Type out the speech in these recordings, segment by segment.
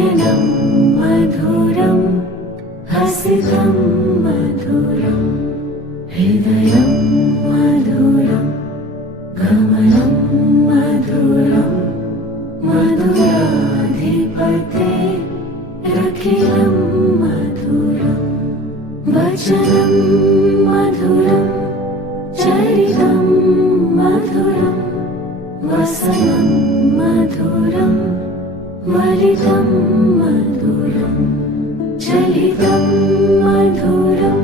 नयनं मधुरं हसितं मधुरं हृदयं मधुरं गमनं मधुरं मधुराधिपते रखिलं मधुरं वचनं मधुरं चरितं मधुरं वसनं मधुरं वलितं मधुरं चलितं मधुरं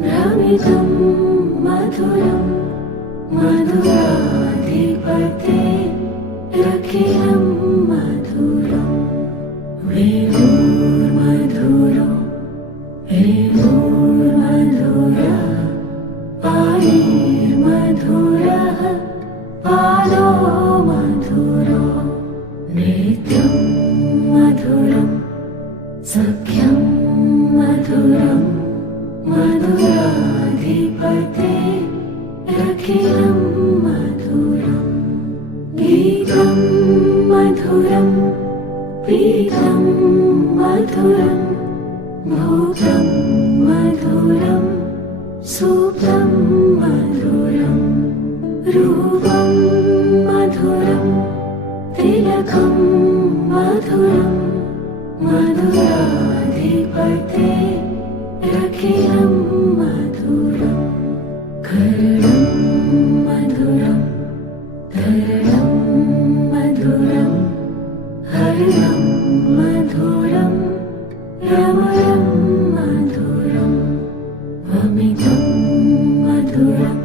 भ्रमितं मधुरं मधुराधिपते रखिलं मधुरं वेणुर्मधुरो वेणुर्मधुरः पाणिर्मधुरः पादो मधुरो नृत्यं मधुरं सख्यं मधुरं मधुराधिपते रखिलं मधुरं गीतं मधुरं पीतं मधुरं भूतं मधुरं सूक्तं मधुरं रूपं मधुरं तिलकं मधुरं मधुराधिपते रखिलं मधुरं कर्णं मधुरं धरणं मधुरं हरणं मधुरं रमणं मधुरं वमितं मधुरं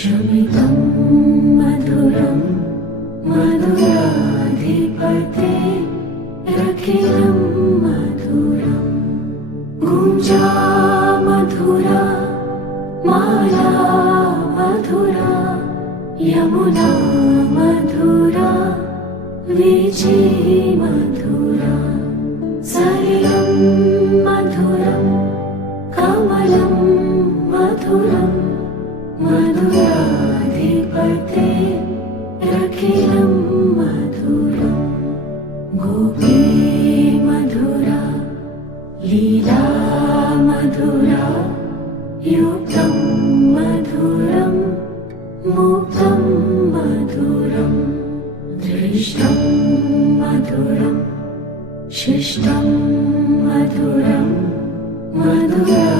शमितं मधुरं मधुराधिपते रखिलं मधुरं गुञ्जा मधुरा माला मधुरा यमुना मधुरा वीची मधुरा सलिलं मधुरं कमलं मधुरं मधुराधिपते रखिलं मधुरं गोपी मधुरा लीला मधुरा युक्तं मधुरं मुक्तं मधुरं दृष्टं मधुरं शिष्टं मधुरं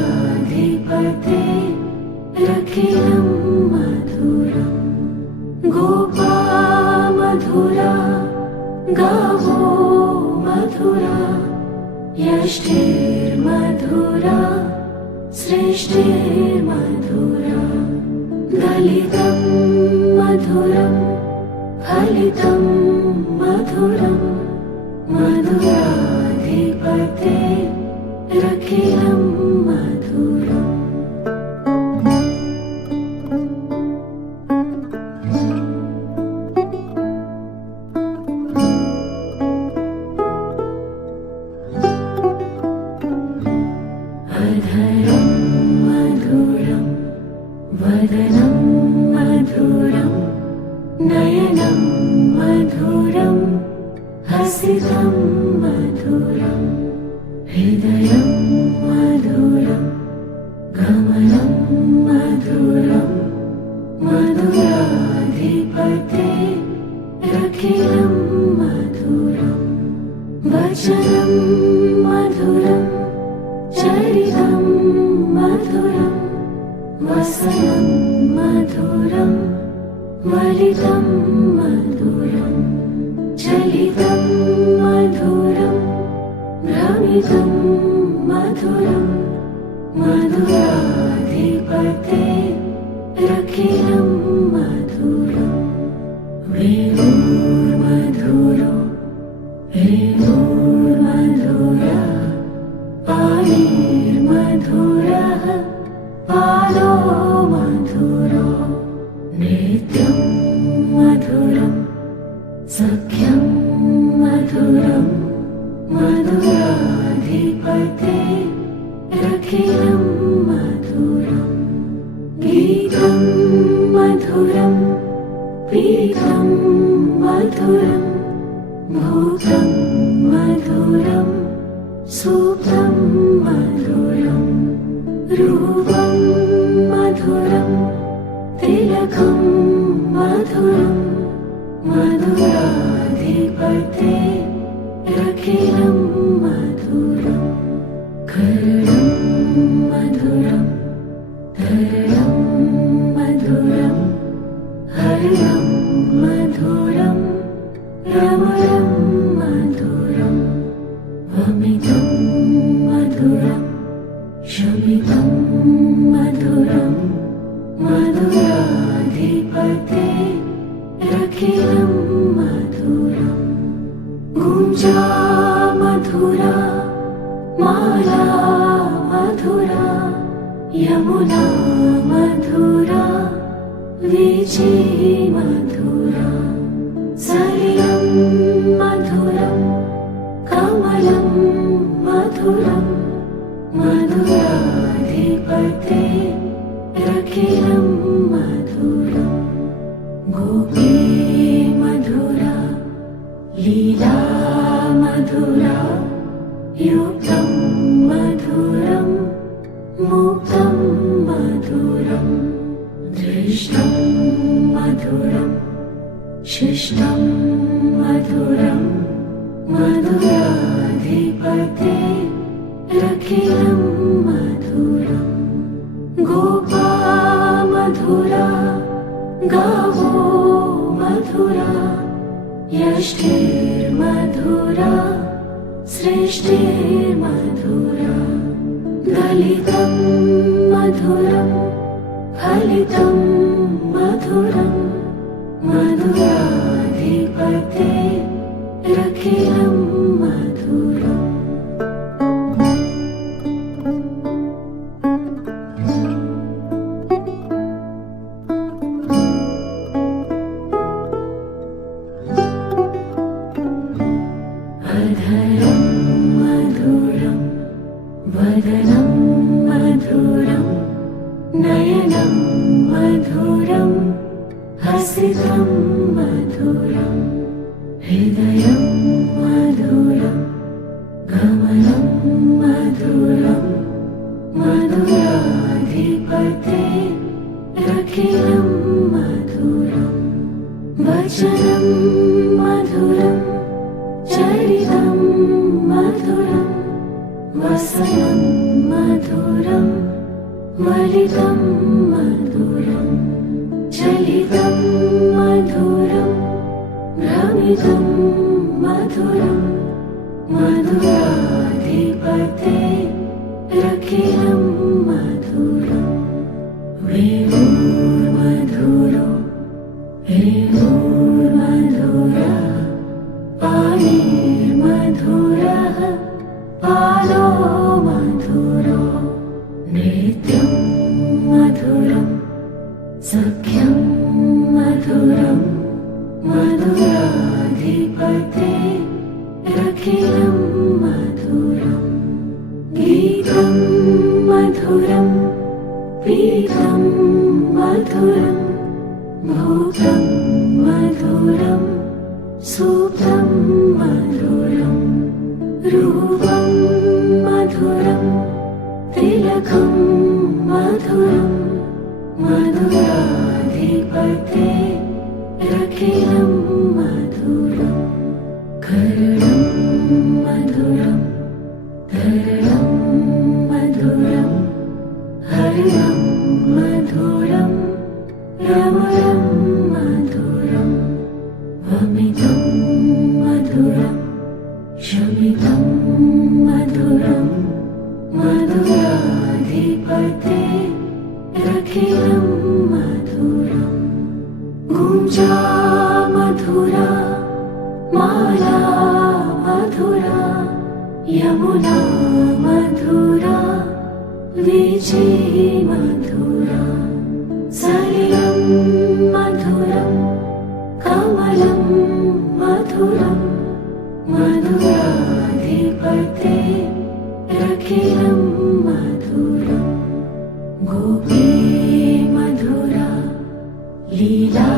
मधुराधिपते रखिलं मधुरं गोपा मधुरा गावो मधुरा यष्टिर्मधुरा सृष्टिर्मधुरा दलितं मधुरं फलितं मधुरं मधुराधिपते रखिलं मधुरम् अधरं मधुरं वदनं मधुरं नयनं मधुरं हसितं मधुरं हृदयं मधुरं गमनं मधुरं मधुराधिपते रखिलं मधुरं वचनं मधुरं चरितं मधुरं वसनं मधुरं वलितं मधुरं चलितं मधुरं भ्रमितं मधुरं मधुराधिपते रखिलं मधुरं वेणुर्मधुरो वेणुर्मधुरः पाणिर्मधुरः पादो मधुरो नृत्यं मधुरं सख्यं मधुरं मधुराधिपते रखिलं मधुरं गीतं मधुरं पीतं मधुरं भूतं मधुरं सुप्तं मधुरं रूपं मधुरं तिलकं मधुरं मधुराधिपते रखिलं मधुरं कर्णं मधुरं धरणं मधुरं हरणं मधुरं रमणं मधुरं वमितं मधुरं शमितं मधुरं मधुराधिपते रखिलं मधुरं गुञ्जा मधुरा माला मधुरा यमुना मधुरा वीची मधुरा सलिलं मधुरं कमलं मधुरं मधुराधिपते रखिलं मधुरं गोपी मधुरा लीला मधुरा युक्तं मधुरं मुक्तं मधुरं दृष्टं मधुरं शिष्टं मधुरं मधुराधिपते रखिलं मधुरं गोपा मधुरा गावो मधुरा यष्टिर्मधुरा सृष्टिर्मधुरा दलितं मधुरं फलितं मधुरं मधुराधिपते रखिलं मधुरम् अधरं मधुरं वदनं मधुरं नयनं मधुरं हसितं मधुरं हृदयं मधुरं गमनं मधुरं मधुराधिपते रखिलं मधुरं वचनं मधुरं चरितं मधुरं वसनं मधुरं वलितं मधुरं चलितं मधुरं भ्रमितं मधुरं मधुराधिपते रखिलं मधुरं वेणुर्मधुरो वेणुर्मधुरा पाणिर्मधुरः पादो मधुरो नृत्यं मधुरं सख्यं मधुरं मधुराधिपते रखिलं मधुरं गीतं मधुरं पीतं मधुरं भूतं मधुरं सुप्तं मधुरं रूपं मधुरं तिलकं मधुरं मधुराधिपते रखिलं मधुरं कर्णं मधुरं धरणं मधुरं हरणं मधुरं रमणं मधुरं वमितं मधुरं शमितं मधुरं मधुराधिपते रखिलं मधुरं गुञ्जा मधुरा माला मधुरा यमुना मधुरा वीची मधुरा सलिलं मधुरं कमलं मधुरं मधुराधिपते रखिलं मधुरं गोपी मधुरा लीला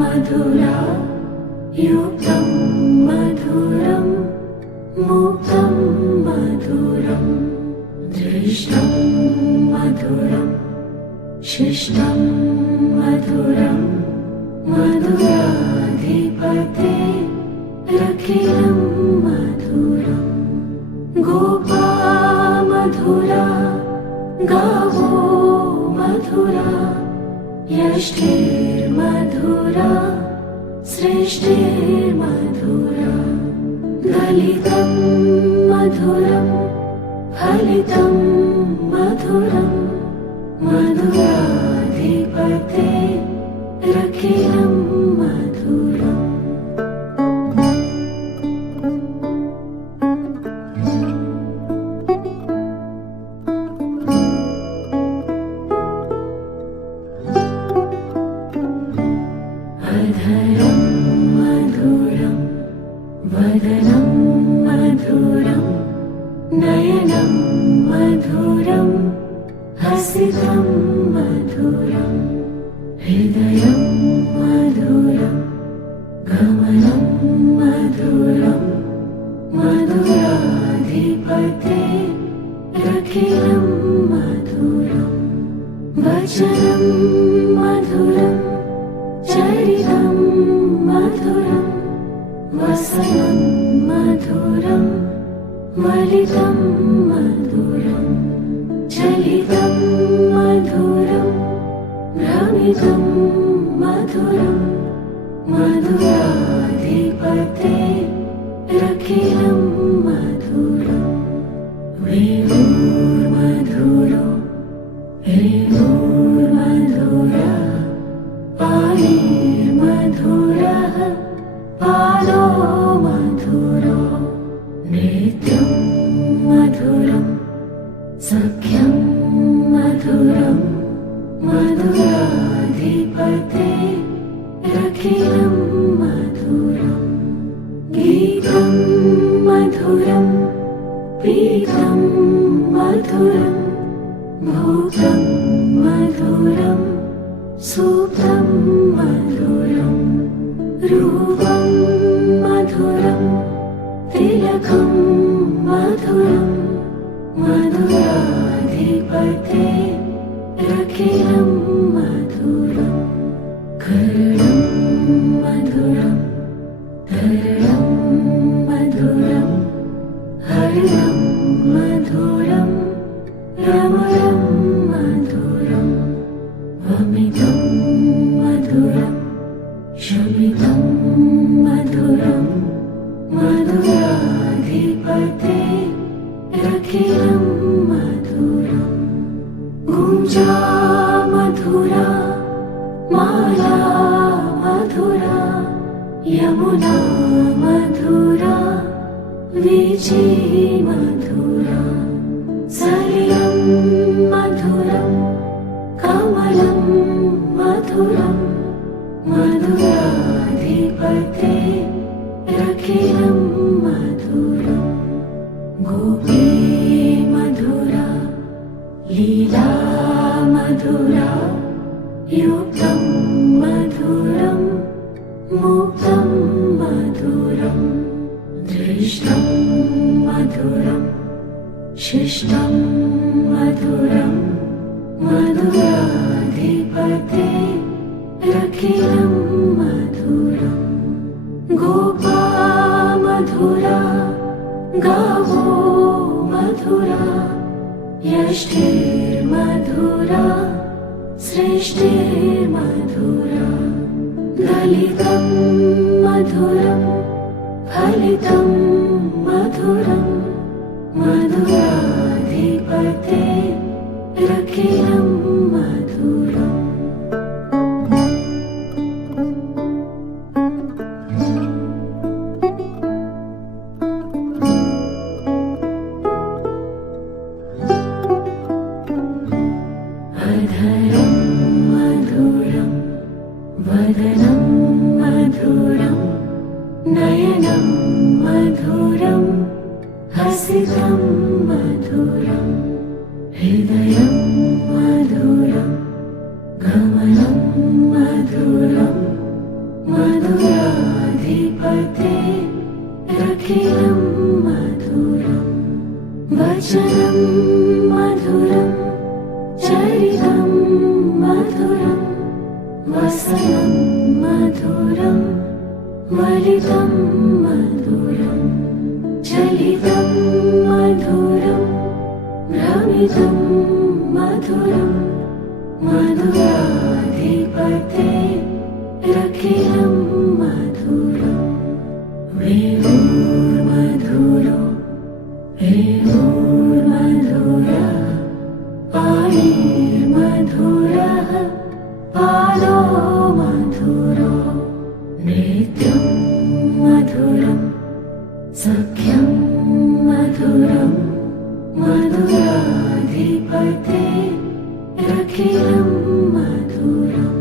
मधुरा युक्तं मधुरं मुक्तं मधुरं दृष्टं मधुरं शिष्टं मधुरं मधुराधिपते रखिलं मधुरं गोपा मधुरा गावो मधुरा यष्टिर्मधुरा सृष्टिर्मधुरा दलितं मधुरं फलितं मधुरं मधुराधिपते रखिलं मधुरम् अधरं मधुरं वदनं मधुरं नयनं मधुरं हसितं मधुरं हृदयं मधुरं गमनं मधुरं मधुराधिपते रखिलं मधुरं वचनं मधुरं चरितं मधुरं वसनं मधुरं वलितं मधुरं चलितं मधुरं भ्रमितं मधुरं मधुराधिपते रखिलं मधुरं वेणुर्मधुरो रेणुर्मधुरः पाणिर्मधुरः पालो मधुरो नृत्यं मधुरं सख्यं मधुरं मधुराधिपते रखिलं मधुरं गीतं मधुरं पीतं मधुरं भूतं मधुरं सूतं मधुरं रूपं मधुरं तिलकं मधुरं मधुराधिपते रखिलं मधुरं कर्णं मधुरं धरणं मधुरं हरणं मधुरं रमणं मधुरं वमितं मधुरं शमितं मधुरं मधुराधिपते रखिलं मधुरं गुञ्जा मधुरा माला मधुरा यमुना मधुरा वीची मधुरा सलिलं मधुरं कमलं मधुरं मधुराधिपते रखिलं मधुरं गोपी मधुरा लीला मधुरा युक्तं मधुरं मुक्तं मधुरं दृष्टं मधुरं शिष्टं मधुरं मधुराधिपते रखिलं मधुरं गोपा मधुरा गावो मधुरा यष्टिर्मधुरा सृष्टिर्मधुरा दलितं मधुरं फलितं मधुरं मधुराधिपते रखिलं मधुरम् अधरं मधुरं वदनं मधुरं नयनं मधुरं हसितं मधुरं हृदयं मधुरं गमनं मधुरं मधुराधिपते रखिलं मधुरं वचनं मधुरं चरितं मधुरं वसनं मधुरं वलितं मधुरं चलितं मधुरं भ्रमितं मधुरं मधुराधिपते रखिलं मधुरं वेणुर्मधुरो वेणुर्मधुरः पाणिर्मधुरः पादो मधुरो नेत्रं मधुरं सख्यं मधुरं मधुराधिपते रखिलं मधुरं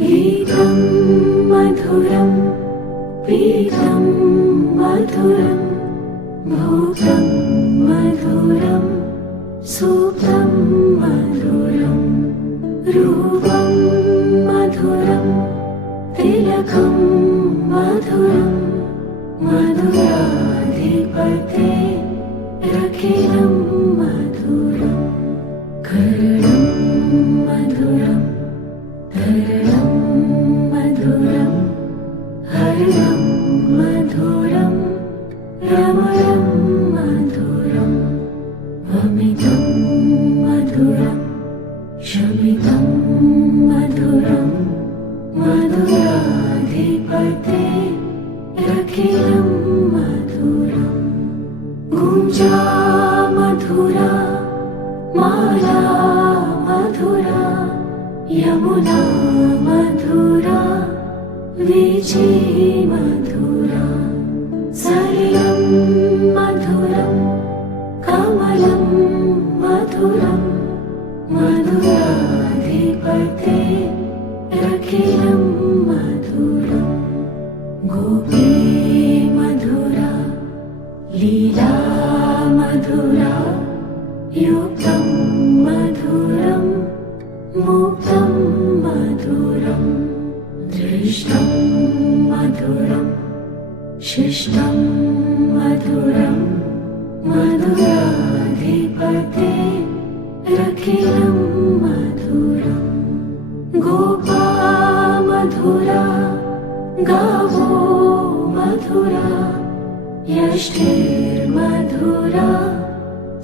गीतं मधुरं पीतं मधुरं भोगं मधुरं सूक्तं मधुरं रूपं मधुरं तिलकं मधुरं मधुराधिपते रखिलं मधुरं कर्णं मधुरं धरणं मधुरं हरणं मधुरं रमणं मधुरं वमितं मधुरं शमितं मधुरं मधुराधिपते रखिलं मधुरं गुञ्जा मधुरा माला मधुरा यमुना मधुरा वीची मधुरा सलिलं मधुरं कमलं मधुरं मधुराधिपते रखिलं मधुरं गोपी मधुरा लीला मधुरा युक्तं मधुरं मुक्तं मधुरं दृष्टं मधुरं शिष्टं मधुरं मधुराधिपते रखिलं मधुरं गोपा मधुरा गावो मधुरा यष्टिर्मधुरा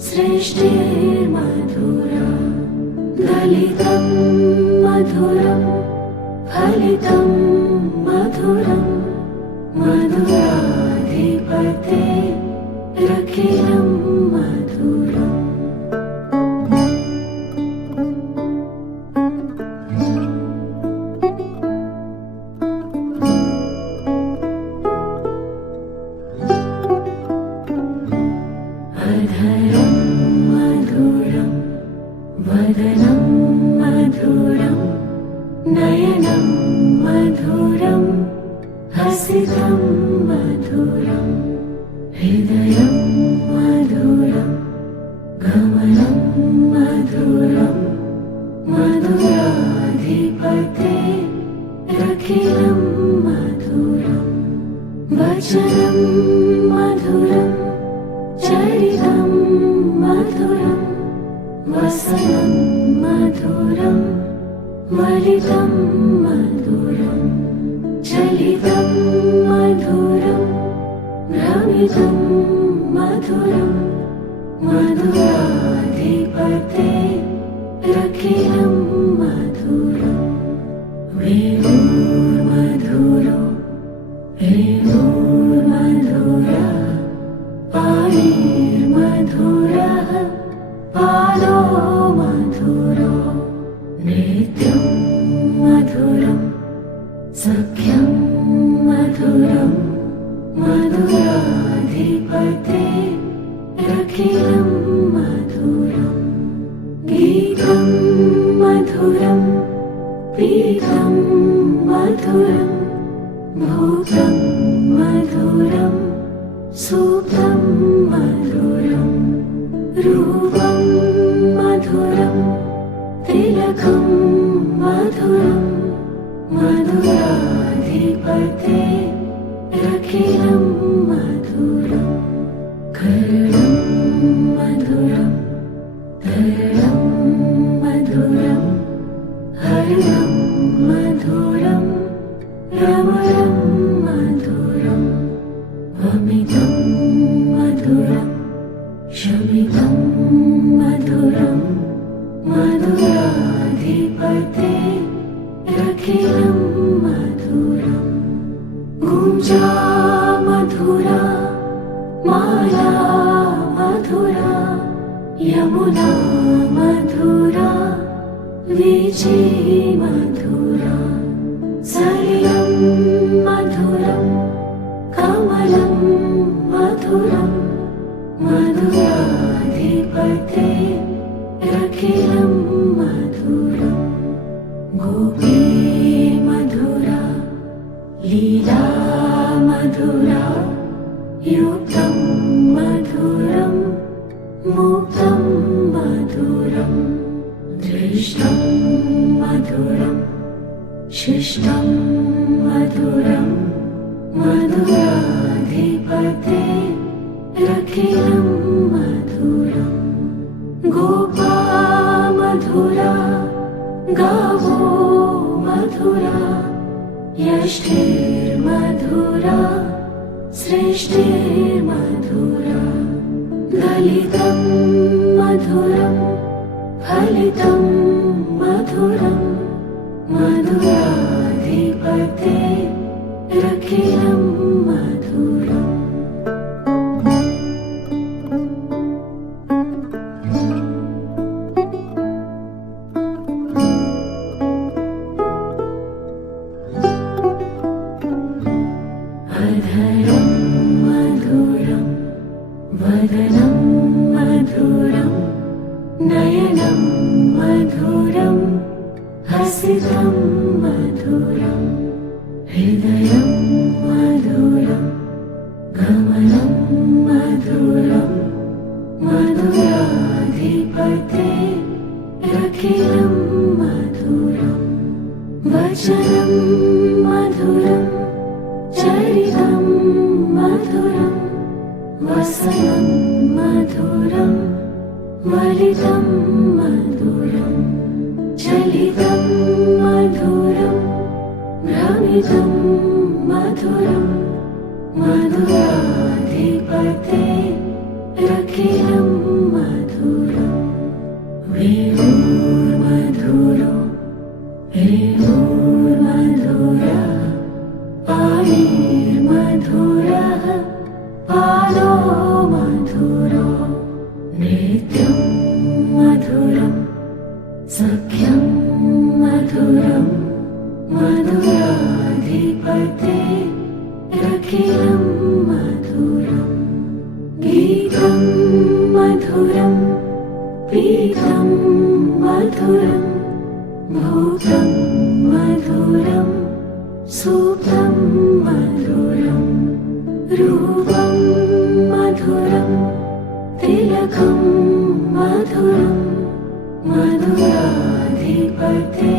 सृष्टिर्मधुरा दलितं मधुरं फलितं मधुरं मधुराधिपते रखिलं मधुरम् अधरं मधुरं वदनं मधुरं नयनं मधुरं हसितं मधुरं हृदयं मधुरं गमनं मधुरं मधुराधिपते रखिलं मधुरं वचनं मधुरं चरितं मधुरं वसनं मधुरं वलितं मधुरं चलितं मधुरं भ्रमितं मधुरं मधुराधिपते रखिलं मधुरं वेणुर्मधुरो वेणुर्मधुरः पाणिर्मधुरः पादो मधुरो नेत्रं मधुरं सख्यं मधुरं मधुराधिपते रखिलं मधुरं गीतं मधुरं पीतं मधुरं भोगं मधुरं सूक्तं मधुरं रूपं मधुरं तिलकं मधुरं मधुराधिपते रखिलं कर्णं मधुरं तरलं मधुरं हरिणं मधुरं रमणं मधुरं अमितं मधुरं शमितं मधुरं मधुराधिपते रखिलं मधुरं गुञ्जा मधुरा माला मधुरा यमुना मधुरा वीची मधुरा सलिलं मधुरं कमलं मधुरं मधुराधिपते रखिलं मधुरं गोपी मधुरा लीला मधुरा युक्तं मधुरं मुक्तं मधुरं दृष्टं मधुरं शिष्टं मधुरं मधुराधिपते रखिलं मधुरं गोपा मधुरा गावो मधुरा यष्टिर्मधुरा सृष्टिर्मधुरा दलितं मधुरं फलितं मधुरं मधुराधिपते रखिलं मधुरम् अधरं मधुरं वदनं मधुरं नयनं मधुरं हसितं मधुरं हृदयं मधुरं गमनं मधुरं मधुराधिपते रखिलं मधुरं वचनं मधुरं चरितं मधुरं वसनं मधुरं वलितं मधुरं चलितं मधुरं भ्रमितं मधुरं मधुराधिपते रखिलं मधुरं वेणुर्मधुरो रेणुर्मधुरः पाणिर्मधुरः पादो मधुरो नृत्यं मधुरं सख्यं मधुरं मधुराधिपते रखिलं मधुरं गीतं मधुरं पीतं मधुरं भूतं मधुरं सूक्तं मधुरं रूपं मधुरं तिलकं मधुरं मधुराधिपते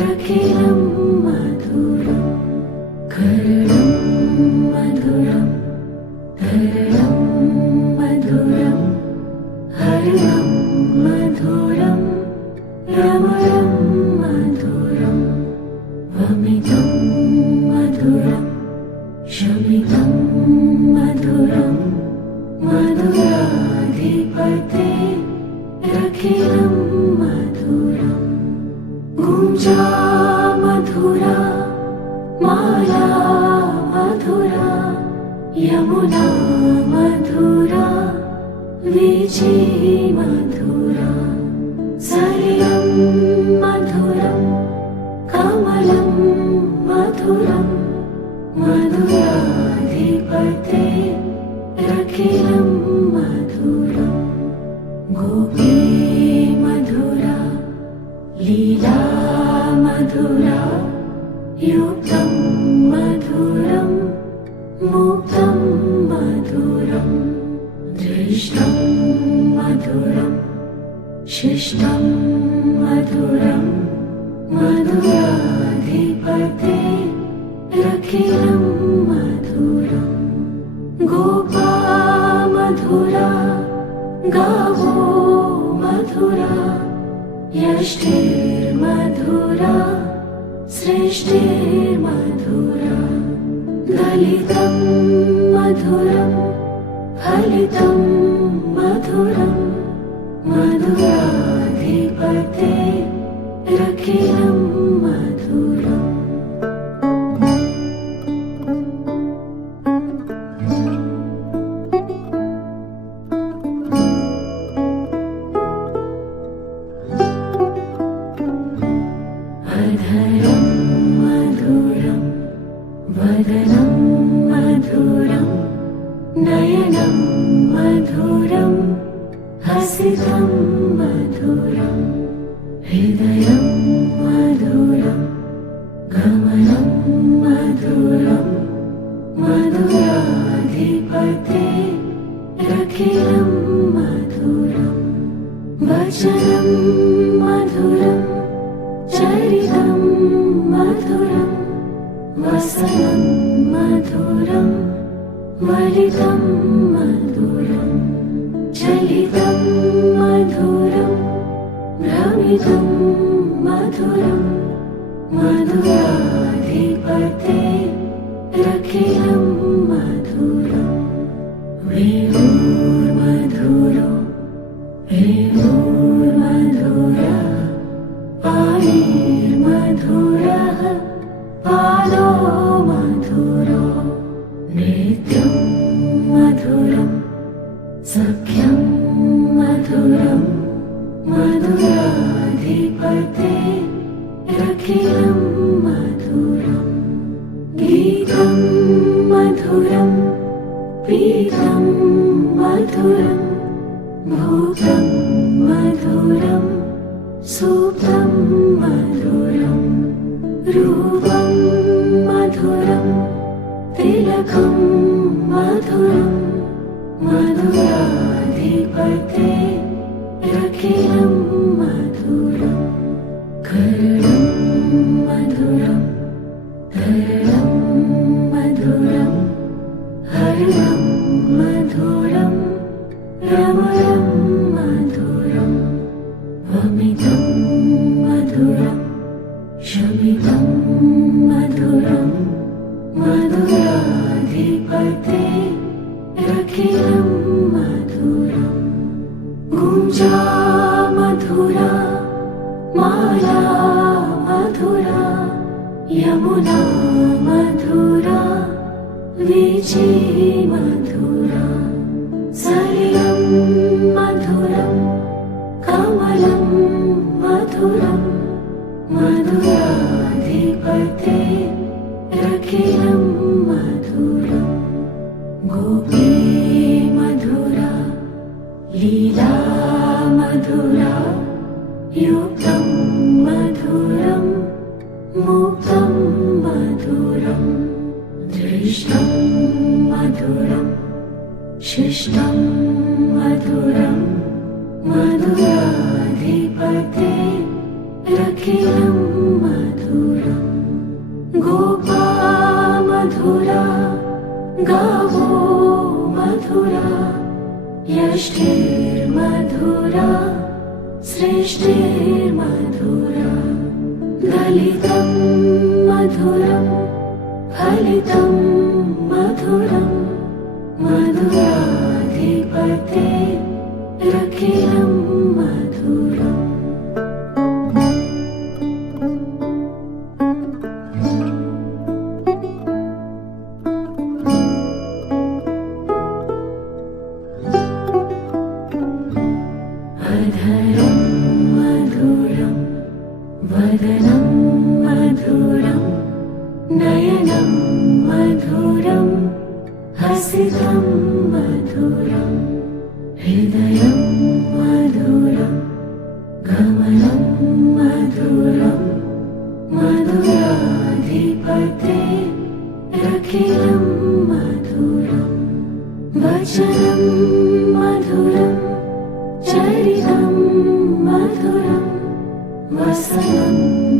रखिलं मधुरं कर्णं मधुरं तरलं मधुरं हरिणं मधुरं रमणं मधुरं अमितं मधुरं शमितं मधुरं मधुराधिपते रखिलं मधुरं गुञ्जा मधुरा माला मधुरा यमुना मधुरा वीची मधुरा सलिलं मधुरं कमलं मधुरं मधुराधिपते रखिलं मधुरं गोपी मधुरा लीला मधुरा युक्तं मधुरं मुक्तं मधुरं दृष्टं मधुरं शिष्टं मधुरं मधुराधिपते रखिलं मधुरं गोपा गावो मधुरा यष्टिर्मधुरा सृष्टिर्मधुरा दलितं मधुरं फलितं मधुरं मधुराधिपते रखिलं मधुरम् अधरं मधुरं वदनं मधुरं नयनं मधुरं हसितं मधुरं हृदयं मधुरं गमनं मधुरं मधुराधिपते रखिलं मधुरं वचनं मधुरं चरितं मधुरं वसनं मधुरं वलितं मधुरं चलितं मधुरं भ्रमितं मधुरं मधुराधिपते रखिलं मधुरं वेणुर्मधुरो वेणुर्मधुरः पाणिर्मधुरः पादो मधुरो नृत्यं मधुरं सख्यं मधुरं मधुराधिपते रखिलं मधुरं गीतं मधुरं पीतं मधुरं भूतं मधुरं सुप्तं मधुरं रूपं मधुरं तिलकं मधुरं मधुराधिपते रखिलं मधुरं कर्णं मधुरं कर्णं मधुरं हरणं मधुरं रमणं मधुरं वमितं मधुरं शमितं मधुरं मधुराधिपते रखिलं मधुरं गुञ्जा मधुरा माला मधुरा यमुना मधुरा वीची मधुरा सलिलं मधुरं कमलं मधुरं मधुराधिपते रखिलं मधुरं गोपी मधुरा लीला मधुरा युक्तं मधुरं मुक्तं मधुरं दृष्टं मधुरं शिष्टं मधुरं मधुराधिपते रखिलं मधुरं गोपा मधुरा गावो मधुरा यष्टिर्मधुरा सृष्टिर्मधुरा दलितं मधुरं फलितं मधुरं मधुराधिपते रखिलं मधुरम् अधरं मधुरं वदनं मधुरं नयनं मधुरं हसितं मधुरं हृदयं मधुरं गमनं मधुरं मधुराधिपते रखिलं मधुरं वचनं मधुरं चरितं मधुरं वसनं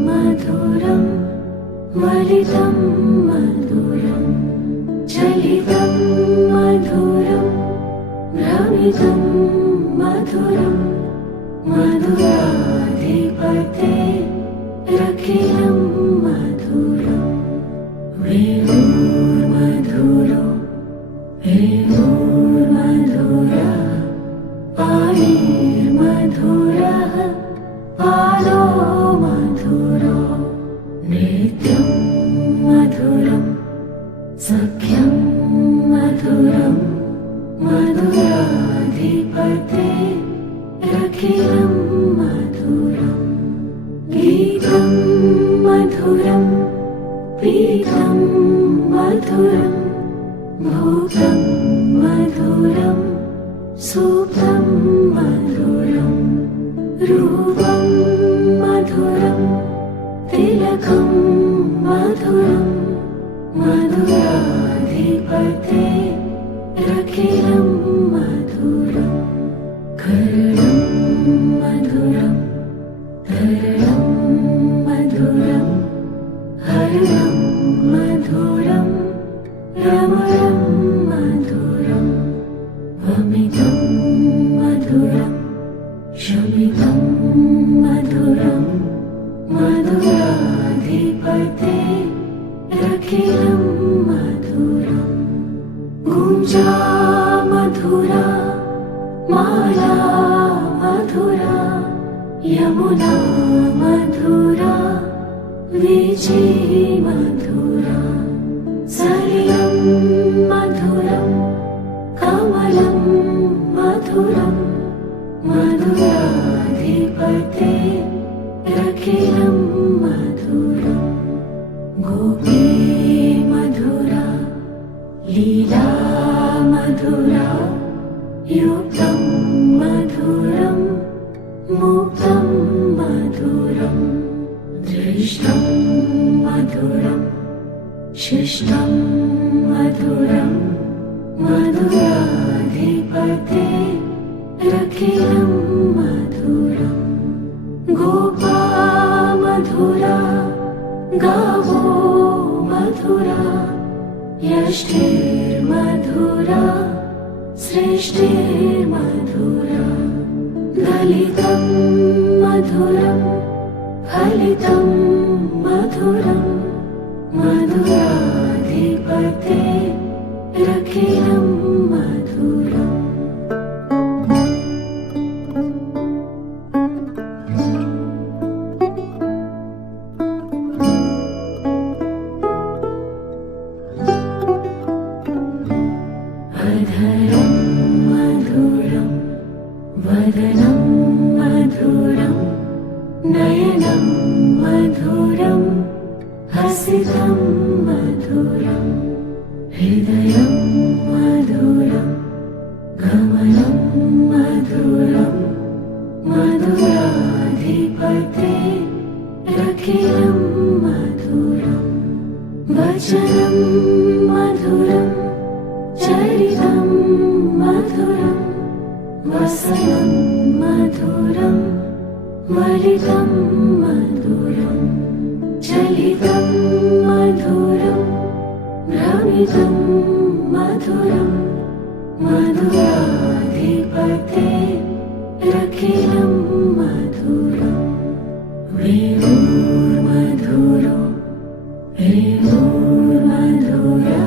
मधुरं वलितं मधुरं चलितं मधुरं भ्रमितं मधुरम् मधुराधिपते रखिलं मधुरम् वेणुर्मधुरो वेणुर्मधुरः पाणिर्मधुरः पादो मधुरो नित्यं मधुरम् सख्यं मधुरम् मधुराधिपते रखिलं मधुरम् गीतं मधुरम् पीतं मधुरम् भूतं मधुरम् सुप्तं मधुरम् रूपं मधुरम् तिलकं मधुरम् मधुराधिपते रखिलं मधुरम् कर्णं मधुरम् धरणं मधुरम् हरणं मधुरम् रमणं मधुरम् वमितं मधुरम् शमितं मधुरम् मधुराधिपते रखिलं मधुरम् गुञ्जा मधुरा माला मधुरा यमुना मधुरा वीची मधुरा सलिलं मधुरं कमलं मधुरम् मधुराधिपते रखिलं मधुरम् गोपी मधुरा लीला मधुरा युक्तं मधुरं मुक्तं मधुरं दृष्टं मधुरं शिष्टं मधुरं मधुराधिपते रखिलं मधुरम् गोपा मधुरा गावो मधुरा यष्टिर्मधुरा सृष्टिर्मधुरा दलितं मधुरं फलितं मधुरं मधुराधिपते रखिलं मधुरम् अधरं मधुरं वदनं मधुरं नयनं मधुरं हसितं मधुरं हृदयं मधुरं गमनं मधुरं मधुराधिपते रखिलं मधुरम् वचनं मधुरं चरितं मधुरं वसनं मधुरं वलितं मधुरं चलितं मधुरं भ्रमितं मधुरं मधुराधिपते रखिलं मधुरम् वेणुर्मधुरो वेणुर्मधुरः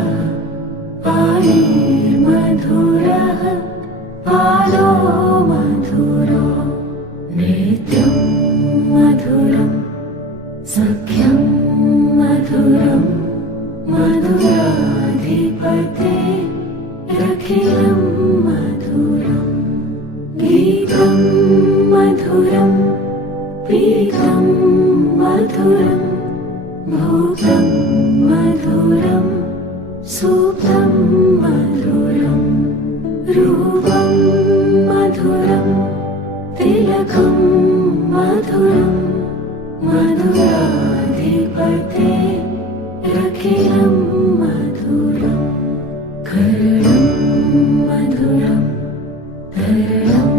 पाणिर्मधुरः पादो मधुरो नित्यं मधुरं सख्यं मधुरं मधुराधिपते रखिलं मधुरम् गीतं मधुरं पीतं मधुरं भूतं मधुरं सुप्तं मधुरम् रूपं मधुरं तिलकं मधुरं मधुराधिपते रखिलं मधुरम् कर्णं मधुरं धरणं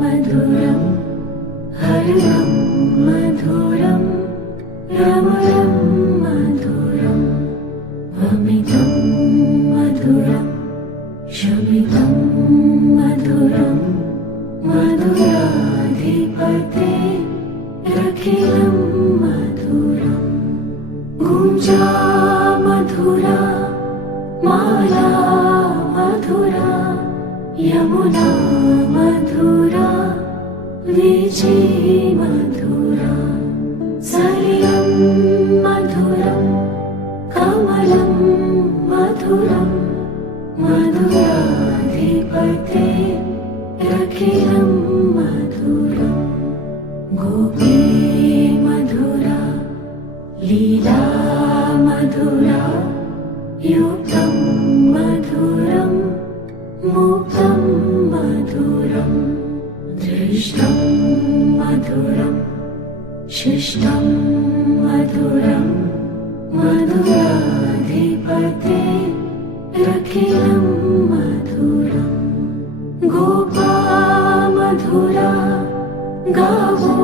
मधुरं हरणं मधुरं रमणं मधुरम् वमितं मधुरं शमितं मधुरं मधुरा माला मधुरा यमुना मधुरा वीची मधुरा सलिलं मधुरं कमलं मधुरं मधुराधिपते रखिलं मधुरं गोपी मधुरा लीला मधुरा युक्तं मधुरं मुक्तं मधुरं दृष्टं मधुरं शिष्टं मधुरं मधुराधिपते रखिलं मधुरं गोपा मधुरा गावो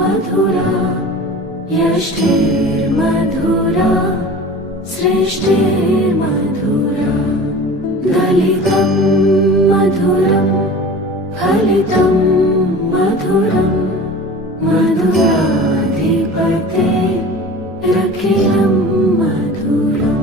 मधुरा यष्टिर्मधुरा सृष्टिर्मधुरा दलितं मधुरं फलितं मधुरं मधुराधिपते रखिलं मधुरम्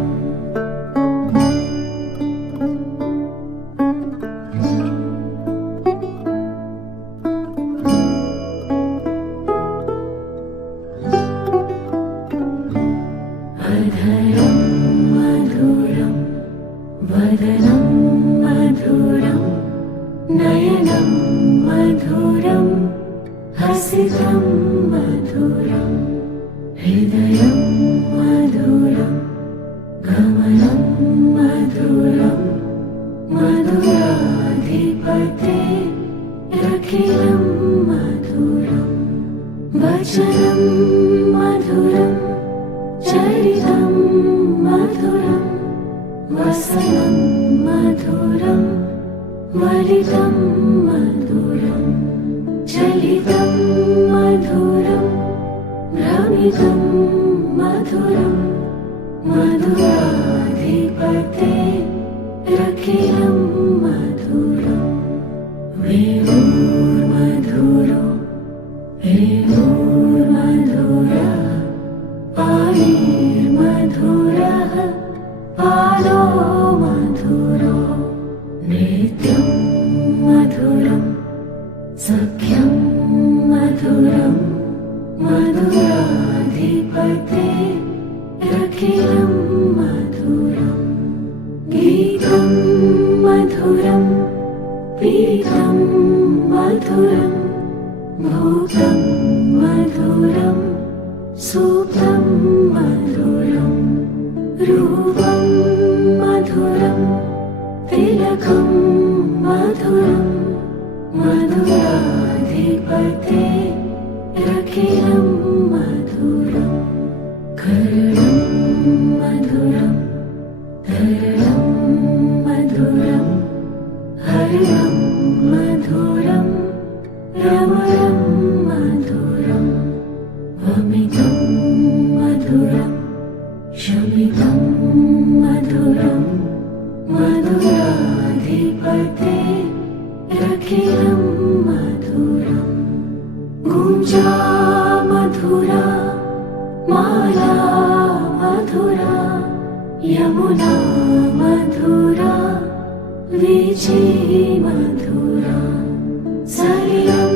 अधरं मधुरं वदनं मधुरं नयनं मधुरं हसितं मधुरं हृदयं मधुरं गमनं मधुरं मधुराधिपते रखिलं मधुरं वचनं मधुरं चरितं मधुरं वसनं मधुरं वलितं मधुरं चलितं मधुरं भ्रमितं मधुरं मधुराधिपते रखिलं मधुरं वेणुर्मधुरो वेणुर्मधुरः पाणिर्मधुरः पादो मधुरो नृत्यं मधुरं सख्यं मधुरं मधुराधिपते रखिलं मधुरं गीतं मधुरं पीतं मधुरं भूतं मधुरं सूक्तं मधुरं रूपं मधुरं तिलकं मधुरं मधुराधिपते रखिलं मधुरं कर्णं मधुरं धरणं मधुरं हरणं मधुरं रमणं मधुरं वमितं मधुरं शमितं मधुरं मधुराधिपते रखिलं मधुरं गुञ्जा मधुरा माला मधुरा यमुना मधुरा वीची मधुरा सलिलं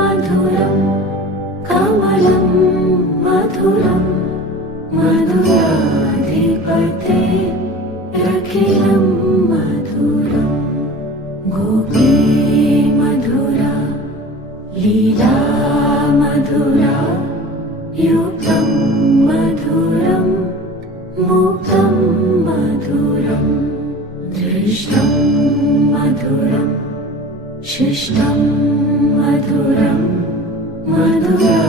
मधुरं कमलं मधुरं मधुराधिपते रखिलं मधुरं गोपी मधुरा लीला मधुरा युक्तं मधुरं मुक्तं मधुरं दृष्टं मधुरं शिष्टं मधुरं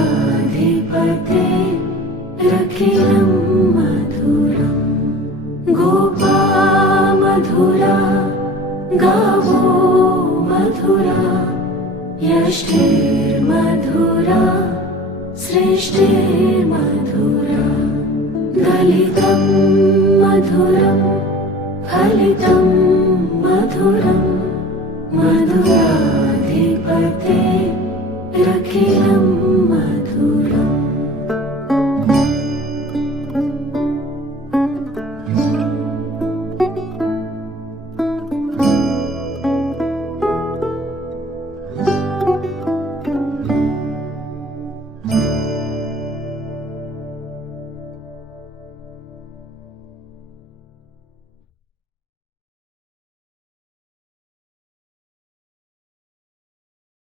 मधुराधिपते रखिलं मधुरं गोपा मधुरा गावो मधुरा यष्टिर्मधुरा सृष्टिर्मधुरा दलितं मधुरं फलितं मधुरं